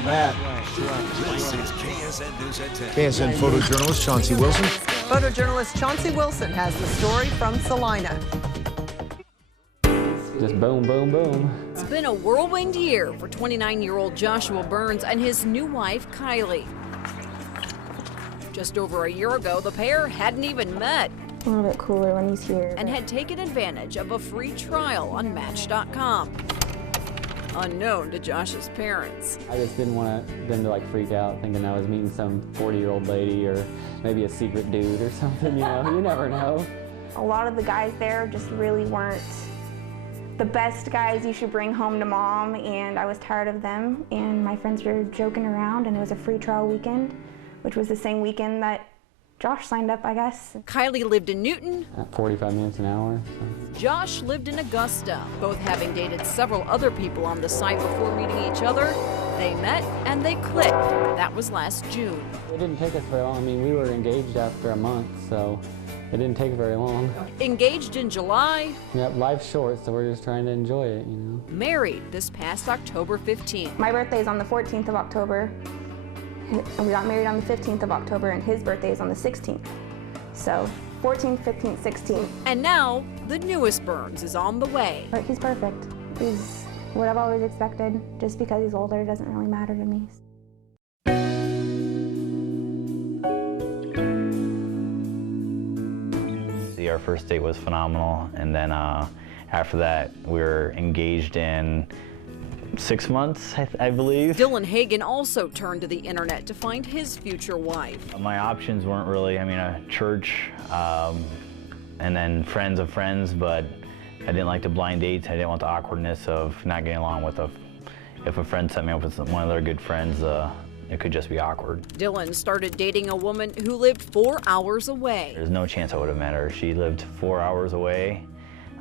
Not bad. This is KSN News at 10. KSN photojournalist Chauncey Wilson. Photojournalist Chauncey Wilson has the story from Salina. Just boom, boom, boom. It's been a whirlwind year for 29-year-old Joshua Burns and his new wife, Kylie. Just over a year ago, the pair hadn't even met. A little bit cooler when he's here. And had taken advantage of a free trial on Match.com. Unknown to Josh's parents. I just didn't want them to freak out thinking I was meeting some 40-year-old lady or maybe a secret dude or something, you know, you never know. A lot of the guys there just really weren't the best guys you should bring home to mom, and I was tired of them, and my friends were joking around, and it was a free trial weekend, which was the same weekend that Josh signed up, I guess. Kylie lived in Newton. At 45 minutes an hour. So. Josh lived in Augusta, both having dated several other people on the site before meeting each other. They met and they clicked. That was last June. It didn't take us very long. I mean, we were engaged after a month, so it didn't take very long. Engaged in July. Yep, life's short, so we're just trying to enjoy it, you know. Married this past October 15th. My birthday is on the 14th of October. And we got married on the 15th of October, and his birthday is on the 16th. So 14th, 15th, 16th. And now, the newest Burns is on the way. But he's perfect. He's what I've always expected. Just because he's older doesn't really matter to me. Our first date was phenomenal, and then after that, we were engaged in 6 months, I believe. Dylan Hagan also turned to the internet to find his future wife. My options weren't really, a church, and then friends of friends, but I didn't like the blind dates. I didn't want the awkwardness of not getting along with if a friend set me up with one of their good friends, it could just be awkward. Dylan started dating a woman who lived 4 hours away. There's no chance I would have met her. She lived 4 hours away.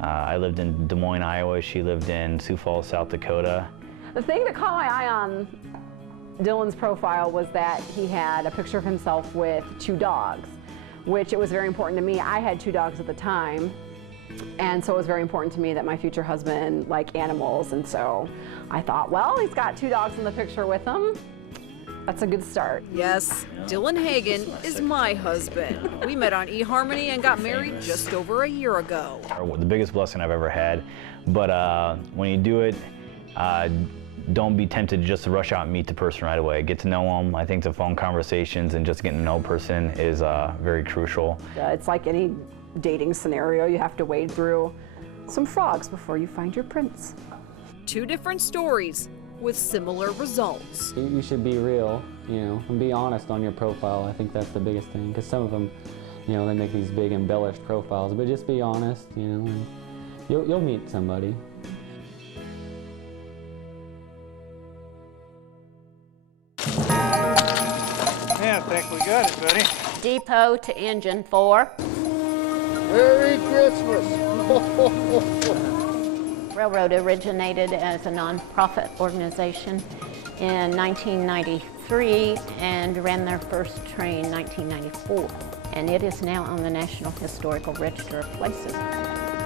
I lived in Des Moines, Iowa. She lived in Sioux Falls, South Dakota. The thing that caught my eye on Dylan's profile was that he had a picture of himself with 2 dogs, which it was very important to me. I had 2 dogs at the time, and so it was very important to me that my future husband liked animals, and so I thought, well, he's got 2 dogs in the picture with him. That's a good start. Yes, Dylan Hagan is my husband. We met on eHarmony and got married just over a year ago. The biggest blessing I've ever had, but when you do it, don't be tempted just to rush out and meet the person right away. Get to know them. I think the phone conversations and just getting to know a person is very crucial. It's like any dating scenario. You have to wade through some frogs before you find your prince. 2 different stories with similar results. You should be real, and be honest on your profile. I think that's the biggest thing, because some of them, they make these big embellished profiles, but just be honest, and you'll meet somebody. Yeah, I think we got it, buddy. Depot to engine 4. Merry Christmas. Railroad originated as a non-profit organization in 1993 and ran their first train in 1994. And it is now on the National Historical Register of Places.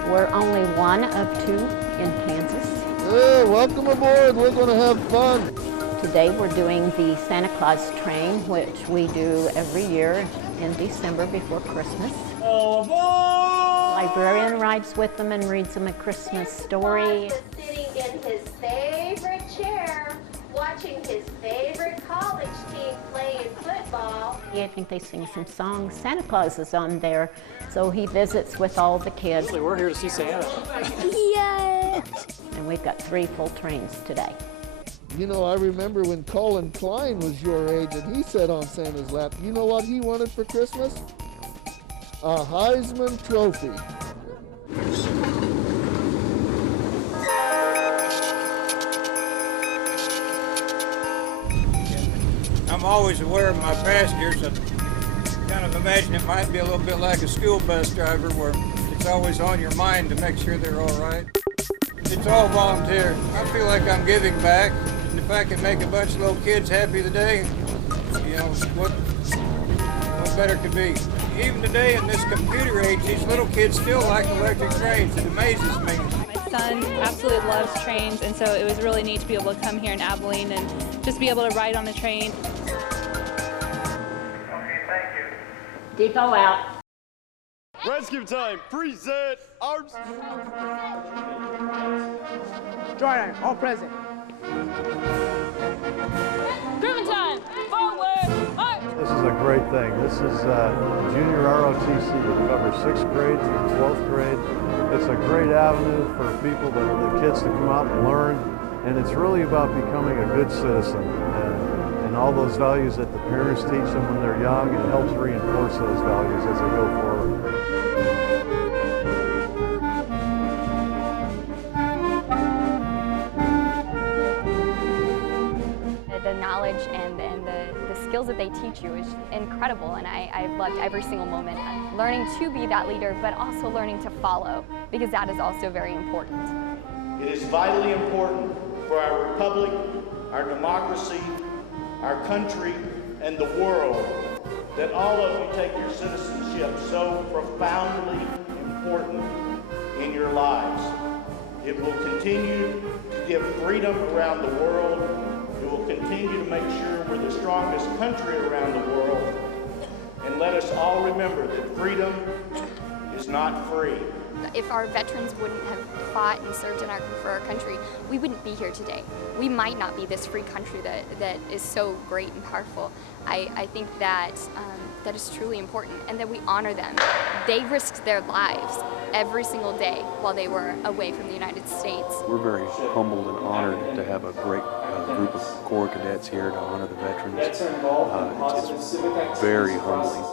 We're only one of 2 in Kansas. Hey, welcome aboard. We're going to have fun. Today we're doing the Santa Claus train, which we do every year in December before Christmas. Oh, boy! The librarian rides with them and reads them a Christmas story. Sitting in his favorite chair, watching his favorite college team playing football. I think they sing some songs. Santa Claus is on there, so he visits with all the kids. Actually, we're here to see Santa. Yay! And we've got 3 full trains today. I remember when Colin Klein was your age and he sat on Santa's lap. You know what he wanted for Christmas? A Heisman Trophy. I'm always aware of my passengers and kind of imagine it might be a little bit like a school bus driver where it's always on your mind to make sure they're all right. It's all volunteer. I feel like I'm giving back. And if I can make a bunch of little kids happy today, what better could be? Even today in this computer age, these little kids still like electric trains. It amazes me. My son absolutely loves trains, and so it was really neat to be able to come here in Abilene and just be able to ride on the train. Depot out. Rescue time, present, arms. Join all present. Grooving time, forward, march. This is a great thing. This is junior ROTC. It covers 6th grade through 12th grade. It's a great avenue for people, the kids to come out and learn, and it's really about becoming a good citizen. And all those values that the parents teach them when they're young, it helps reinforce those values as they go forward. The knowledge and the skills that they teach you is incredible, and I've loved every single moment. Learning to be that leader, but also learning to follow, because that is also very important. It is vitally important for our republic, our democracy, our country, and the world that all of you take your citizenship so profoundly important in your lives. It will continue to give freedom around the world. It will continue to make sure we're the strongest country around the world. And let us all remember that freedom is not free. If our veterans wouldn't have fought and served for our country, we wouldn't be here today. We might not be this free country that is so great and powerful. I think that that is truly important, and that we honor them. They risked their lives every single day while they were away from the United States. We're very humbled and honored to have a great group of Corps cadets here to honor the veterans. It's very humbling.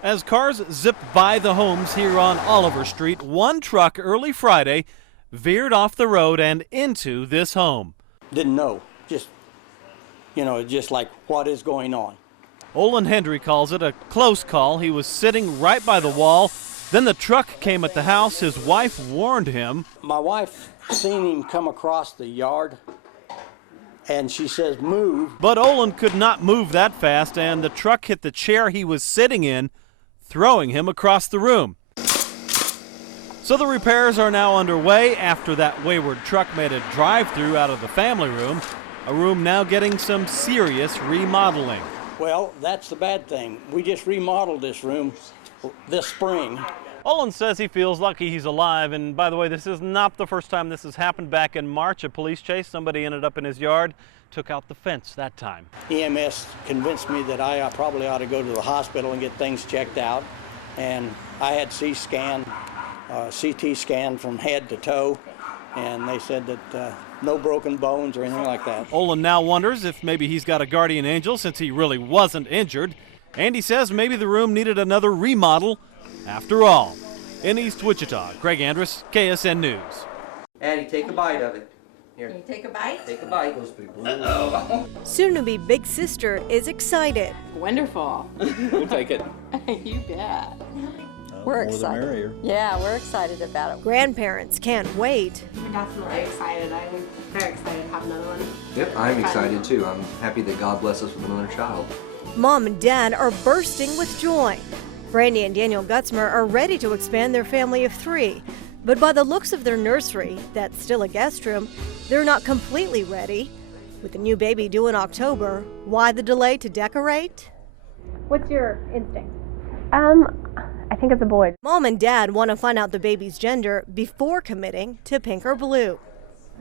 As cars zipped by the homes here on Oliver Street, one truck early Friday veered off the road and into this home. Didn't know, just like, what is going on? Olin Hendry calls it a close call. He was sitting right by the wall. Then the truck came at the house. His wife warned him. My wife seen him come across the yard, and she says, move. But Olin could not move that fast, and the truck hit the chair he was sitting in, throwing him across the room. So the repairs are now underway after that wayward truck made a drive-through out of the family room, a room now getting some serious remodeling. Well, that's the bad thing. We just remodeled this room this spring. Olin says he feels lucky he's alive, and by the way, this is not the first time this has happened. Back in March, a police chase, somebody ended up in his yard, took out the fence that time. EMS convinced me that I probably ought to go to the hospital and get things checked out, and I had CT scan from head to toe, and they said that no broken bones or anything like that. Olin now wonders if maybe he's got a guardian angel since he really wasn't injured, and he says maybe the room needed another remodel after all. In East Wichita, Greg Andrus, KSN News. Addie, take a bite of it. Here. Can you take a bite? Take a bite. Uh-oh. Soon-to-be big sister is excited. Wonderful. We'll take it. You bet. We're more excited. The merrier. Yeah, we're excited about it. Grandparents can't wait. We're definitely excited. I'm very excited to have another one. Yep, I'm excited too. I'm happy that God bless us with another child. Mom and Dad are bursting with joy. Brandy and Daniel Gutzmer are ready to expand their family of 3. But by the looks of their nursery, that's still a guest room, they're not completely ready. With the new baby due in October, why the delay to decorate? What's your instinct? I think it's a boy. Mom and Dad want to find out the baby's gender before committing to pink or blue.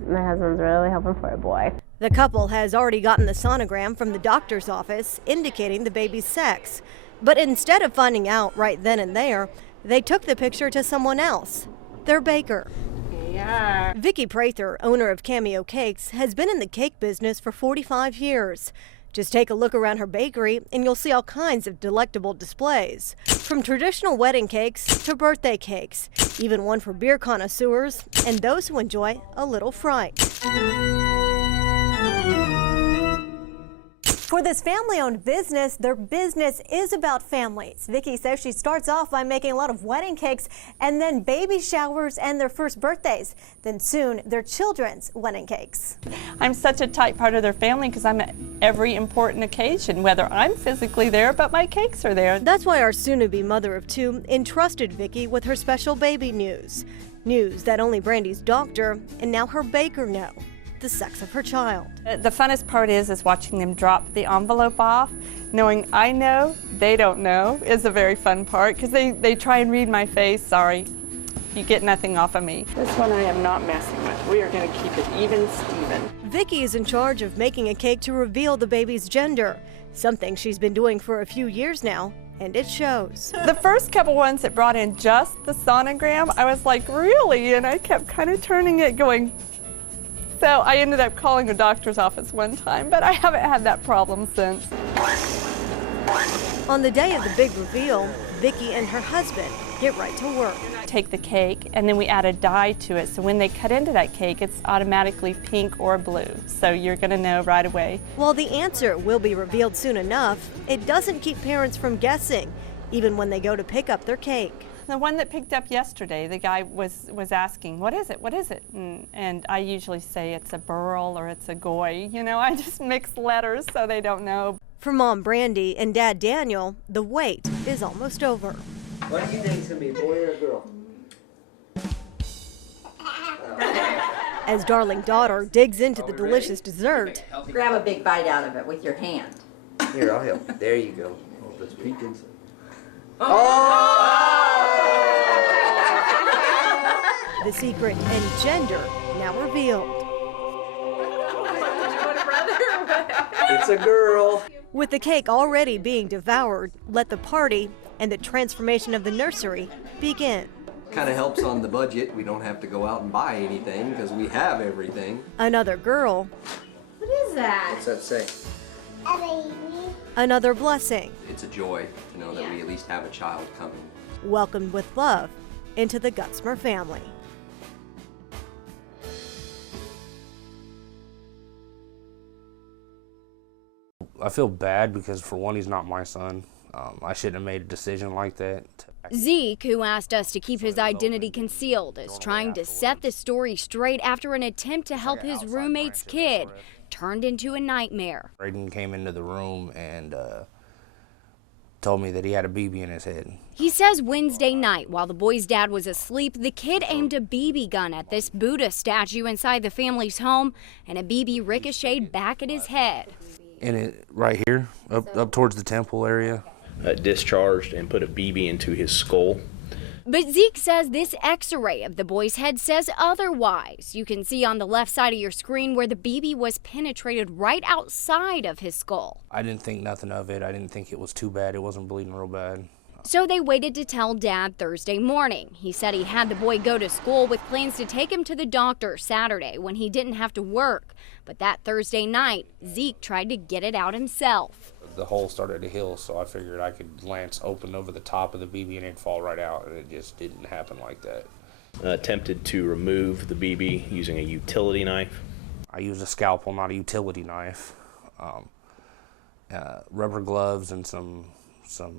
My husband's really hoping for a boy. The couple has already gotten the sonogram from the doctor's office indicating the baby's sex. But instead of finding out right then and there, they took the picture to someone else, their baker. Yeah. Vicki Prather, owner of Cameo Cakes, has been in the cake business for 45 years. Just take a look around her bakery and you'll see all kinds of delectable displays. From traditional wedding cakes to birthday cakes, even one for beer connoisseurs and those who enjoy a little fright. For this family-owned business, their business is about families. Vicki says she starts off by making a lot of wedding cakes and then baby showers and their first birthdays. Then soon, their children's wedding cakes. I'm such a tight part of their family because I'm at every important occasion, whether I'm physically there, but my cakes are there. That's why our soon-to-be mother of two entrusted Vicki with her special baby news. News that only Brandy's doctor and now her baker know. The sex of her child. The funnest part is watching them drop the envelope off. Knowing I know, they don't know is a very fun part because they try and read my face. Sorry, you get nothing off of me. This one I am not messing with. We are going to keep it even, Steven. Vicki is in charge of making a cake to reveal the baby's gender, something she's been doing for a few years now, and it shows. The first couple ones that brought in just the sonogram, I was like, really? And I kept kind of turning it going. So I ended up calling a doctor's office one time, but I haven't had that problem since. On the day of the big reveal, Vicki and her husband get right to work. Take the cake and then we add a dye to it, so when they cut into that cake, it's automatically pink or blue, so you're gonna know right away. While the answer will be revealed soon enough, it doesn't keep parents from guessing, even when they go to pick up their cake. The one that picked up yesterday, the guy was asking, what is it, what is it? And I usually say it's a burl or it's a goy. You know, I just mix letters so they don't know. For Mom Brandy and Dad Daniel, the wait is almost over. What do you think it's gonna be, a boy or a girl? As darling daughter digs into the delicious dessert. Grab a big bite out of it with your hand. Here, I'll help. There you go. Oh, let's peek inside. The secret and gender now revealed. It's a girl. With the cake already being devoured, let the party and the transformation of the nursery begin. Kind of helps on the budget. We don't have to go out and buy anything because we have everything. Another girl. What is that? What's that say? A baby. Another blessing. It's a joy to know that we at least have a child coming. Welcomed with love into the Gutzmer family. I feel bad because, for one, he's not my son. I shouldn't have made a decision like that. Zeke, who asked us to keep his identity concealed, is trying to set the story straight after an attempt to help his roommate's kid turned into a nightmare. Braden came into the room and told me that he had a BB in his head. He says Wednesday night, while the boy's dad was asleep, the kid aimed a BB gun at this Buddha statue inside the family's home, and a BB ricocheted back at his head. And it right here, up towards the temple area. Discharged and put a BB into his skull. But Zeke says this x-ray of the boy's head says otherwise. You can see on the left side of your screen where the BB was penetrated right outside of his skull. I didn't think nothing of it. I didn't think it was too bad. It wasn't bleeding real bad. So they waited to tell Dad Thursday morning. He said he had the boy go to school with plans to take him to the doctor Saturday when he didn't have to work. But that Thursday night, Zeke tried to get it out himself. The hole started to heal, so I figured I could lance open over the top of the BB and it'd fall right out, and it just didn't happen like that. Attempted to remove the BB using a utility knife. I used a scalpel, not a utility knife. Rubber gloves and some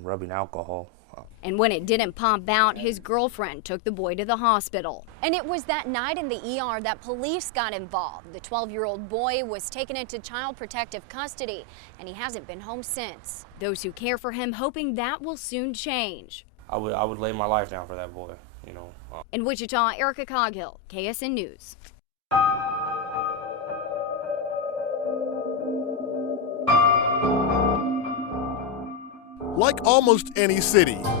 rubbing alcohol. And when it didn't pop out, his girlfriend took the boy to the hospital. And it was that night in the ER that police got involved. The 12-year-old boy was taken into child protective custody, and he hasn't been home since. Those who care for him hoping that will soon change. I would lay my life down for that boy, you know. In Wichita, Erica Coghill, KSN News. Like almost any city, Wichita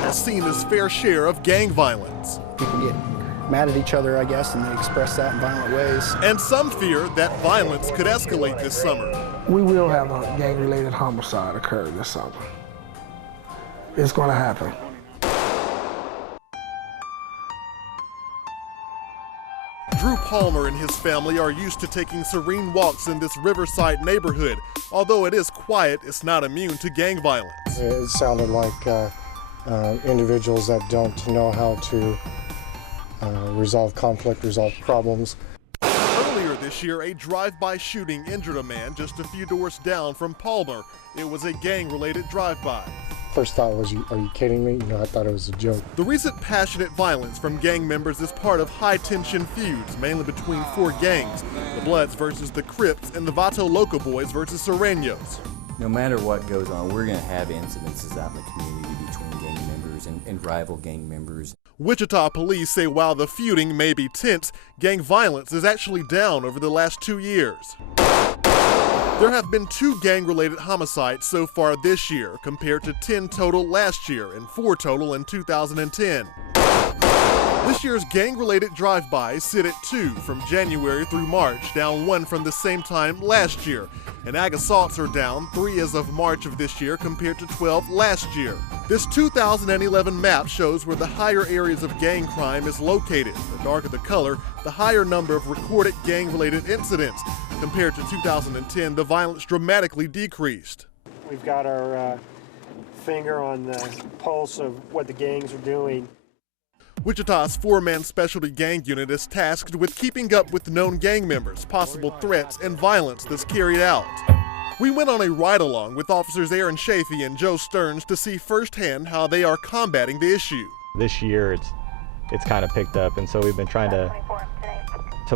has seen its fair share of gang violence. People get mad at each other, I guess, and they express that in violent ways. And some fear that violence could escalate this summer. We will have a gang-related homicide occur this summer. It's going to happen. Drew Palmer and his family are used to taking serene walks in this riverside neighborhood. Although it is quiet, it's not immune to gang violence. It sounded like individuals that don't know how to resolve conflict, resolve problems. Earlier this year, a drive-by shooting injured a man just a few doors down from Palmer. It was a gang-related drive-by. First thought was, are you kidding me? I thought it was a joke. The recent passionate violence from gang members is part of high-tension feuds, mainly between 4 gangs, the Bloods versus the Crips and the Vato Loco Boys versus Sureños. No matter what goes on, we're going to have incidences out in the community between gang members and rival gang members. Wichita police say while the feuding may be tense, gang violence is actually down over the last 2 years. There have been 2 gang-related homicides so far this year, compared to 10 total last year and 4 total in 2010. This year's gang-related drive-bys sit at 2 from January through March, down 1 from the same time last year. And ag assaults are down 3 as of March of this year compared to 12 last year. This 2011 map shows where the higher areas of gang crime is located. The darker the color, the higher number of recorded gang-related incidents. Compared to 2010, the violence dramatically decreased. We've got our finger on the pulse of what the gangs are doing. Wichita's 4-man specialty gang unit is tasked with keeping up with known gang members, possible threats, and violence that's carried out. We went on a ride-along with officers Aaron Chafee and Joe Stearns to see firsthand how they are combating the issue. This year it's kind of picked up, and so we've been trying to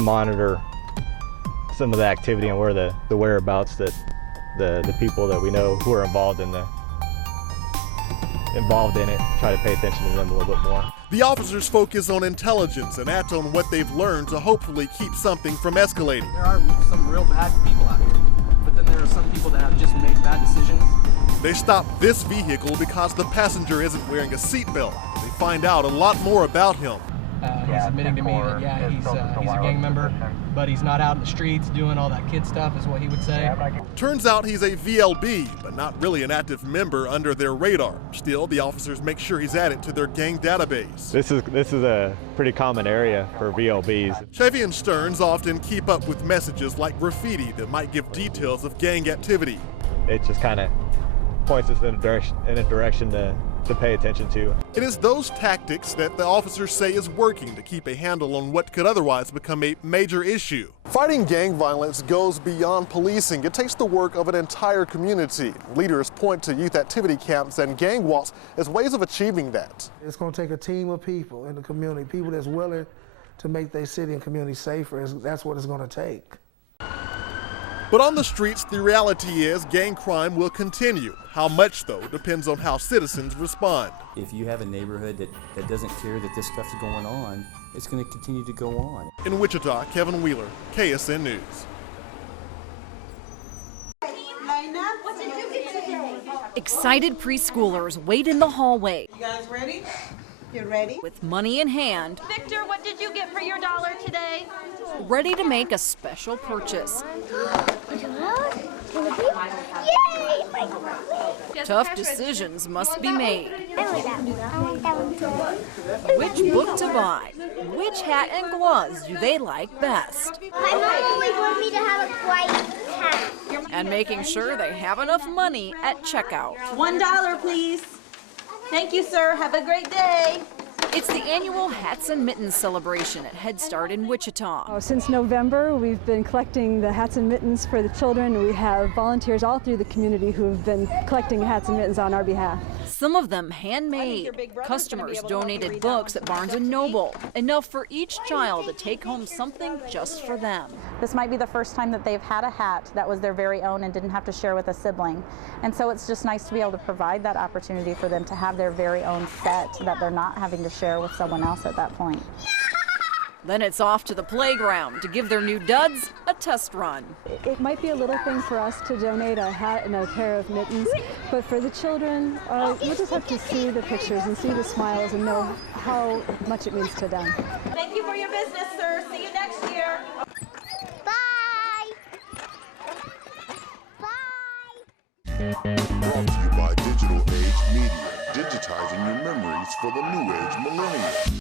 monitor some of the activity and where the whereabouts that the people that we know who are involved in it, try to pay attention to them a little bit more. The officers focus on intelligence and act on what they've learned to hopefully keep something from escalating. There are some real bad people out here, but then there are some people that have just made bad decisions. They stop this vehicle because the passenger isn't wearing a seatbelt. They find out a lot more about him. He's admitting to me that, he's a gang member, but he's not out in the streets doing all that kid stuff, is what he would say. Turns out he's a VLB, but not really an active member under their radar. Still, the officers make sure he's added to their gang database. This is a pretty common area for VLBs. Chafee and Stearns often keep up with messages like graffiti that might give details of gang activity. It just kind of points us in a direction to pay attention to. It is those tactics that the officers say is working to keep a handle on what could otherwise become a major issue. Fighting gang violence goes beyond policing. It takes the work of an entire community. Leaders point to youth activity camps and gang walks as ways of achieving that. It's going to take a team of people in the community, people that's willing to make their city and community safer. That's what it's going to take. But on the streets, the reality is gang crime will continue. How much, though, depends on how citizens respond. If you have a neighborhood that doesn't care that this stuff's going on, it's going to continue to go on. In Wichita, Kevin Wheeler, KSN News. Excited preschoolers wait in the hallway. You guys ready? You ready? With money in hand. Victor, what did you get for your $1 today? Ready to make a special purchase. Tough decisions must be made. Which book to buy? Which hat and gloves do they like best? My mom always wanted me to have a white hat. And making sure they have enough money at checkout. $1, please. Thank you, sir. Have a great day. It's the annual Hats and Mittens celebration at Head Start in Wichita. Since November, we've been collecting the hats and mittens for the children. We have volunteers all through the community who have been collecting hats and mittens on our behalf. Some of them handmade. Customers donated books at Barnes & Noble, enough for each child to take home something just for them. This might be the first time that they've had a hat that was their very own and didn't have to share with a sibling. And so it's just nice to be able to provide that opportunity for them to have their very own set that they're not having to share with someone else at that point. Then it's off to the playground to give their new duds a test run. It might be a little thing for us to donate a hat and a pair of mittens, but for the children, we'll just have to see the pictures and see the smiles and know how much it means to them. Thank you for your business, sir. See you next year. Bye. Brought to you by Digital Age Media, digitizing your memories for the new age millennial.